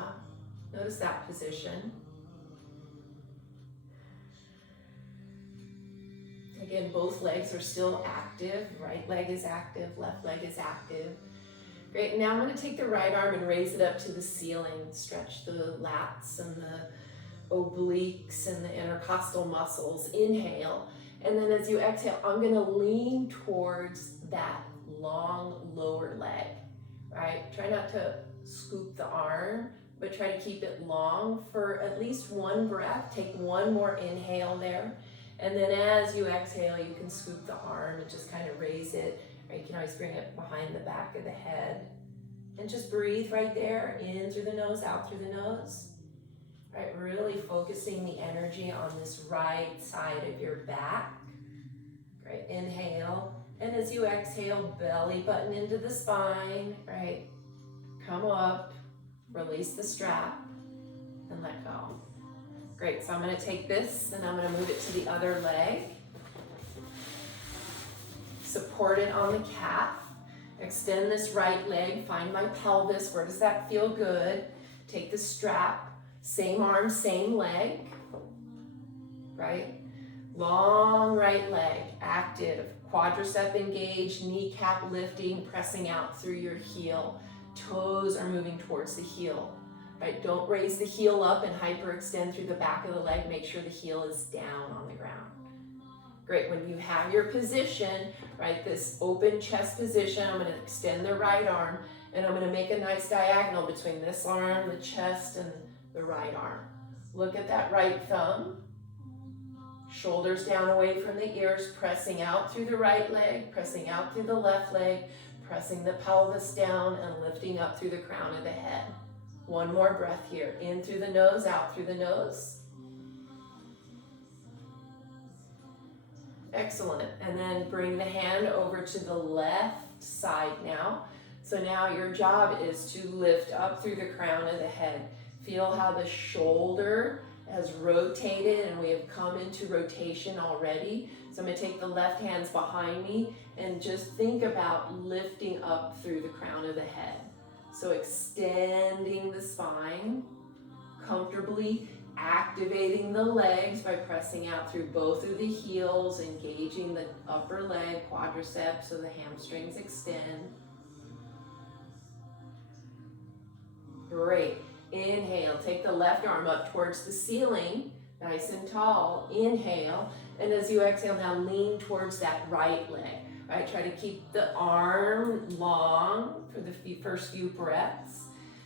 notice that position. Again, both legs are still active. Right leg is active, left leg is active. Great, now I'm going to take the right arm and raise it up to the ceiling. Stretch the lats and the obliques and the intercostal muscles. Inhale. And then as you exhale, I'm going to lean towards that long lower leg. Right? Try not to scoop the arm, but try to keep it long for at least one breath. Take one more inhale there. And then as you exhale, you can scoop the arm and just kind of raise it. Or you can always bring it behind the back of the head. And just breathe right there, in through the nose, out through the nose. Right, really focusing the energy on this right side of your back. Great, inhale. And as you exhale, belly button into the spine. Right, come up, release the strap, and let go. Great, so I'm going to take this and I'm going to move it to the other leg. Support it on the calf. Extend this right leg, find my pelvis. Where does that feel good? Take the strap, same arm, same leg. Right? Long right leg, active. Quadricep engaged, kneecap lifting, pressing out through your heel. Toes are moving towards the heel. Right? Don't raise the heel up and hyperextend through the back of the leg. Make sure the heel is down on the ground. Great, when you have your position, right, this open chest position, I'm going to extend the right arm and I'm going to make a nice diagonal between this arm, the chest, and the right arm. Look at that right thumb. Shoulders down away from the ears, pressing out through the right leg, pressing out through the left leg, pressing the pelvis down and lifting up through the crown of the head. One more breath here. In through the nose, out through the nose. Excellent. And then bring the hand over to the left side now. So now your job is to lift up through the crown of the head. Feel how the shoulder has rotated and we have come into rotation already. So I'm going to take the left hands behind me and just think about lifting up through the crown of the head. So extending the spine, comfortably activating the legs by pressing out through both of the heels, engaging the upper leg, quadriceps, so the hamstrings extend. Great. Inhale, take the left arm up towards the ceiling, nice and tall. Inhale, and as you exhale, now lean towards that right leg. Right, try to keep the arm long for the first few breaths.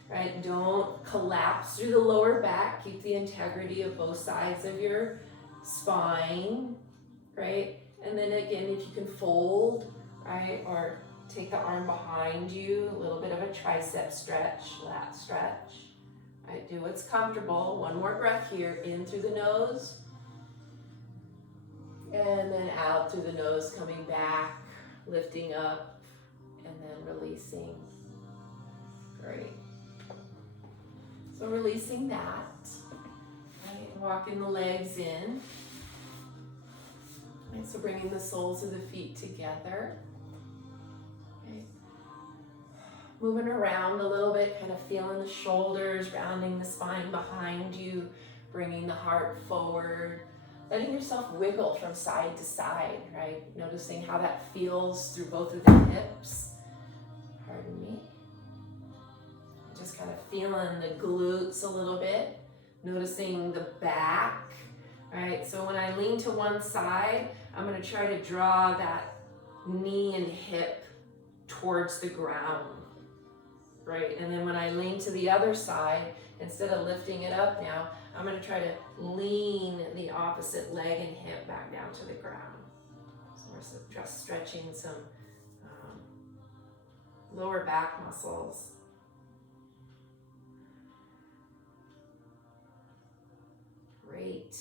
Right, don't collapse through the lower back. Keep the integrity of both sides of your spine. Right, and then again, if you can fold, right, or take the arm behind you, a little bit of a tricep stretch, lat stretch. Right, do what's comfortable. One more breath here, in through the nose, and then out through the nose, coming back, lifting up, and then releasing. Great. So releasing that, right, walking the legs in. Right, so bringing the soles of the feet together. Okay. Moving around a little bit, kind of feeling the shoulders, rounding the spine behind you, bringing the heart forward. Letting yourself wiggle from side to side, right? Noticing how that feels through both of the hips. Pardon me. Just kind of feeling the glutes a little bit. Noticing the back, right? So when I lean to one side, I'm going to try to draw that knee and hip towards the ground, right? And then when I lean to the other side, instead of lifting it up now, I'm going to try to lean the opposite leg and hip back down to the ground. So we're just stretching some lower back muscles. Great.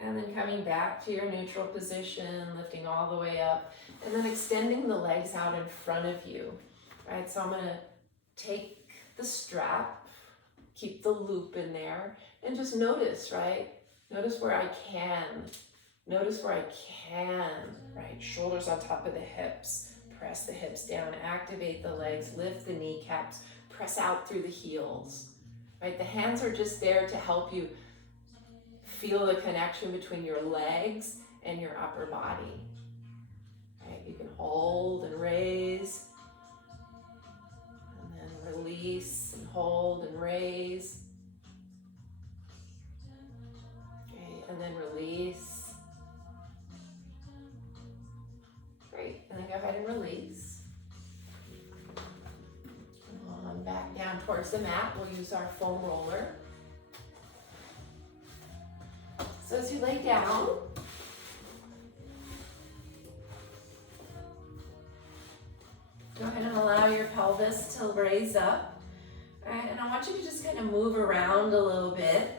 And then coming back to your neutral position, lifting all the way up, and then extending the legs out in front of you. Right, so I'm going to take the strap, keep the loop in there, and just notice, right? Notice where I can. Notice where I can, right? Shoulders on top of the hips. Press the hips down, activate the legs, lift the kneecaps, press out through the heels. Right? The hands are just there to help you feel the connection between your legs and your upper body. Right? You can hold and raise, and then release and hold and raise. Okay, and then release. Great, and then go ahead and release. Back down towards the mat, we'll use our foam roller. So as you lay down, go ahead and allow your pelvis to raise up. All right, and I want you to just kind of move around a little bit.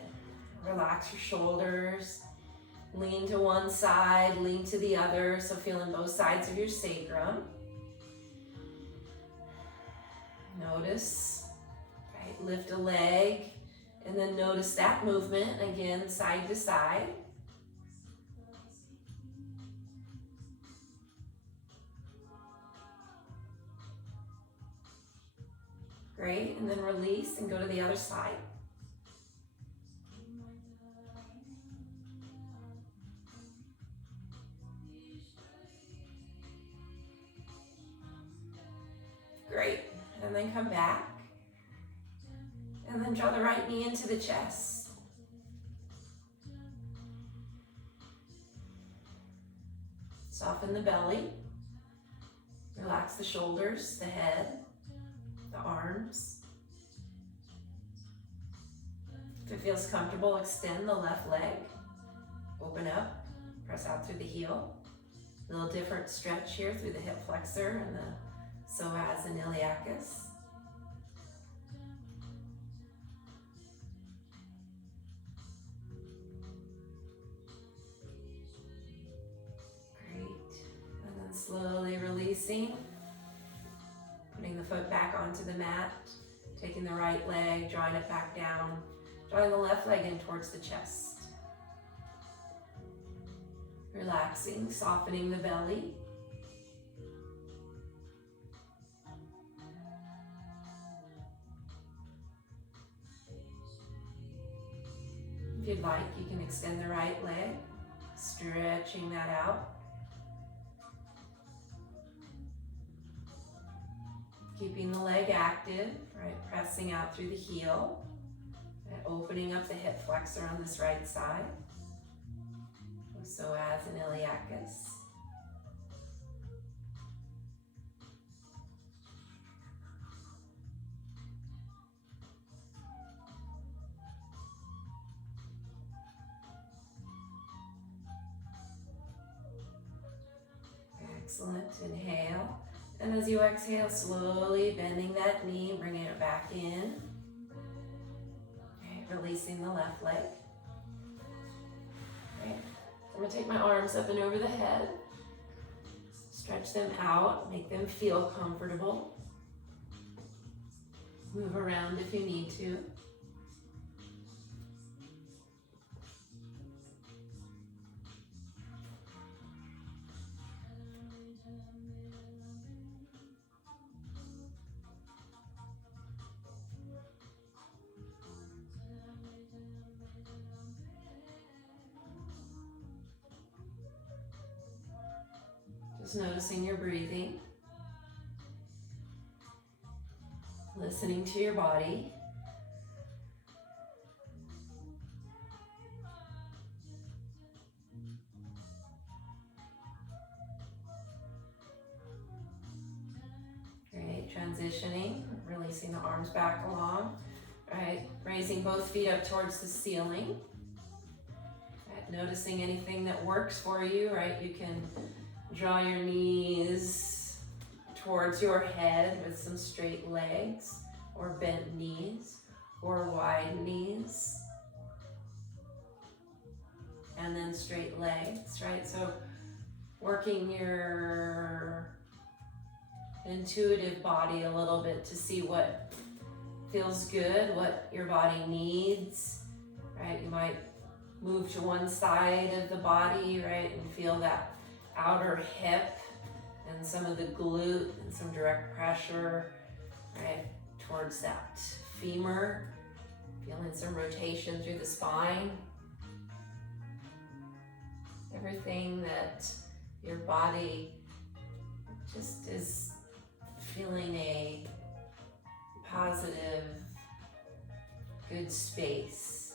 Relax your shoulders, lean to one side, lean to the other, so feeling both sides of your sacrum. Notice, right, lift a leg, and then notice that movement again, side to side. Great, and then release and go to the other side. Great. And then come back. And then draw the right knee into the chest. Soften the belly. Relax the shoulders, the head, the arms. If it feels comfortable, extend the left leg. Open up, press out through the heel. A little different stretch here through the hip flexor and the psoas and iliacus. Great. And then slowly releasing. Putting the foot back onto the mat. Taking the right leg, drawing it back down. Drawing the left leg in towards the chest. Relaxing, softening the belly. If you'd like, you can extend the right leg, stretching that out. Keeping the leg active, right? Pressing out through the heel, and opening up the hip flexor on this right side. Psoas and iliacus. Excellent. Inhale. And as you exhale, slowly bending that knee, bringing it back in. Okay, releasing the left leg. Okay. I'm going to take my arms up and over the head. Stretch them out, make them feel comfortable. Move around if you need to. Just noticing your breathing, listening to your body. Great, transitioning, releasing the arms back along. Right, raising both feet up towards the ceiling. Right, noticing anything that works for you, right? You can draw your knees towards your head with some straight legs, or bent knees, or wide knees. And then straight legs, right? So working your intuitive body a little bit to see what feels good, what your body needs, right? You might move to one side of the body, right? And feel that outer hip and some of the glute and some direct pressure, right, towards that femur. Feeling some rotation through the spine. Everything that your body just is feeling a positive, good space.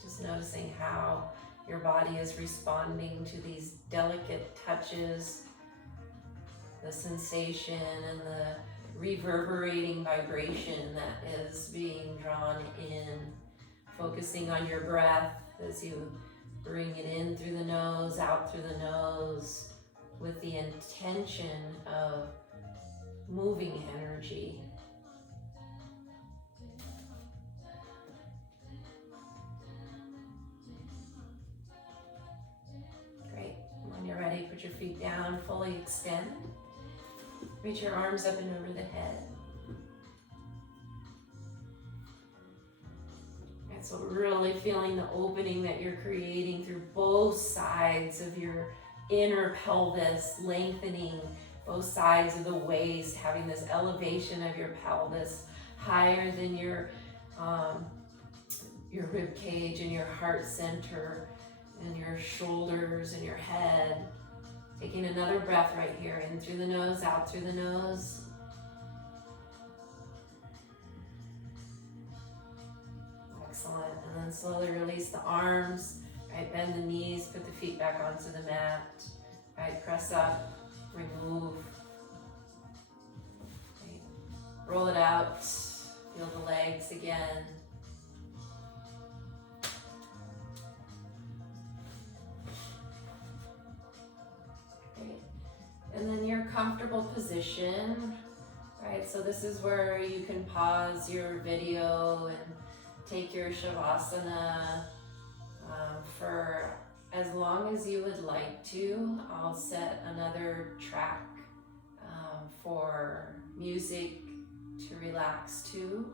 Just noticing how your body is responding to these delicate touches, the sensation and the reverberating vibration that is being drawn in, focusing on your breath as you bring it in through the nose, out through the nose, with the intention of moving energy. Great. When you're ready, put your feet down, fully extend. Reach your arms up and over the head. And so really feeling the opening that you're creating through both sides of your inner pelvis, lengthening both sides of the waist, having this elevation of your pelvis higher than your rib cage and your heart center and your shoulders and your head. Taking another breath right here, in through the nose, out through the nose. Excellent. And then slowly release the arms. Right, bend the knees, put the feet back onto the mat. Right, press up, remove. Right. Roll it out. Feel the legs again. And then your comfortable position, right? So this is where you can pause your video and take your Shavasana for as long as you would like to. I'll set another track for music to relax to.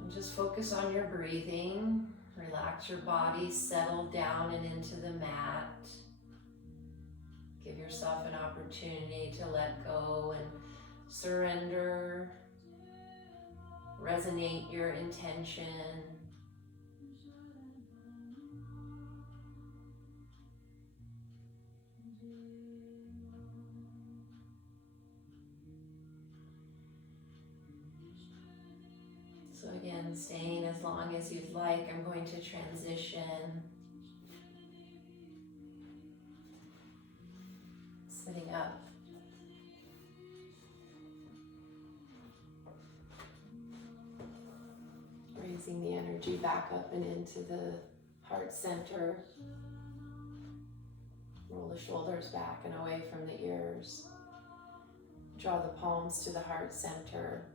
And just focus on your breathing. Relax your body, settle down and into the mat. Give yourself an opportunity to let go and surrender. Resonate your intention. So again, staying as long as you'd like. I'm going to transition. Sitting up. Raising the energy back up and into the heart center. Roll the shoulders back and away from the ears. Draw the palms to the heart center.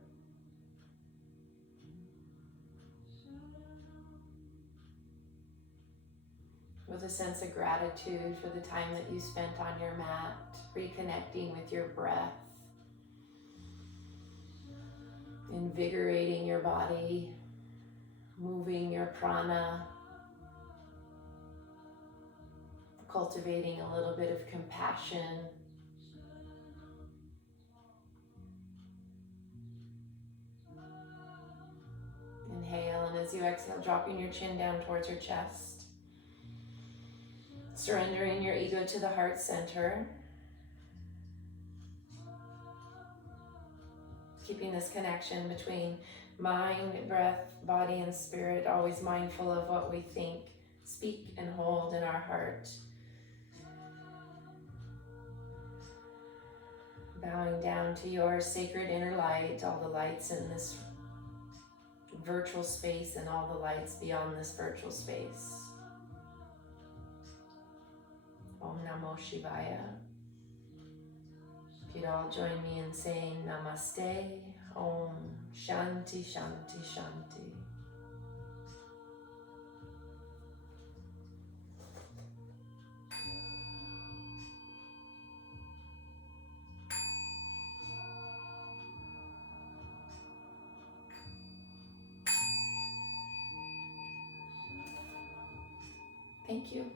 With a sense of gratitude for the time that you spent on your mat, reconnecting with your breath, invigorating your body, moving your prana, cultivating a little bit of compassion. Inhale, and as you exhale, dropping your chin down towards your chest. Surrendering your ego to the heart center. Keeping this connection between mind, breath, body, and spirit, always mindful of what we think, speak, and hold in our heart. Bowing down to your sacred inner light, all the lights in this virtual space and all the lights beyond this virtual space. Om Namo Shivaya. If you'd all join me in saying Namaste, Om, Shanti, Shanti, Shanti. Thank you.